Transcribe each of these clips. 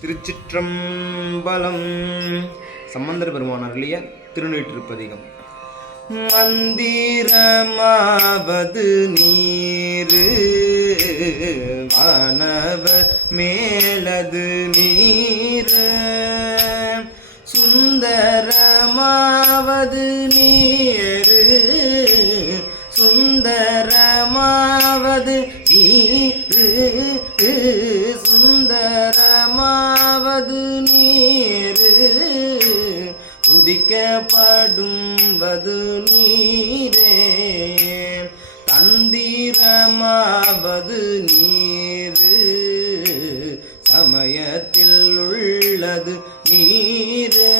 திருச்சிற்றம்பலம். சம்பந்தர் பெருமான் அருளிய திருநீற்றுப்பதிகம். மந்திரமாவது நீரு வானவர் மேலது நீரு, சுந்தரமாவது நீரு சுந்தரமாவது நீரு சுந்தரமாவது நீரு, துதிக்கப்படுவது நீரே தந்திரமாவது நீரு, சமயத்தில் உள்ளது நீரு,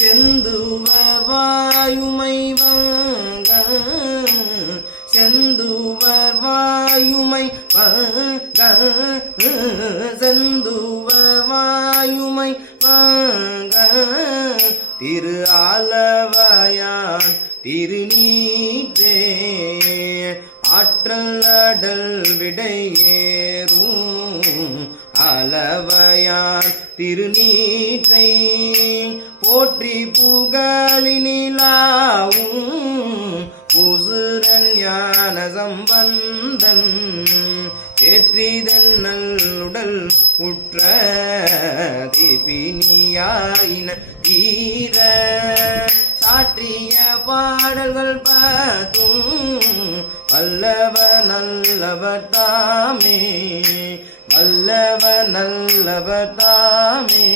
செந்துவ வாயுமை வங்க செந்துவர் வாயுமை வங்க செந்துவர் வாயுமை வங்க, திரு ஆலவயான் திருநீற்றே ஆற்றல் அடல் விடையேறும் அளவையான் திருநீற்றை போற்றி புகழினிலாவும் புசுரன் ஞான சம்பந்தன் ஏற்றிதன்னல் உடல் உற்ற தீபினியாயின தீர சாற்றிய பாடல்கள் பார்த்தும் வல்லவ நல்லவர் தாமே வல்லவ நல்லவர் தாமே.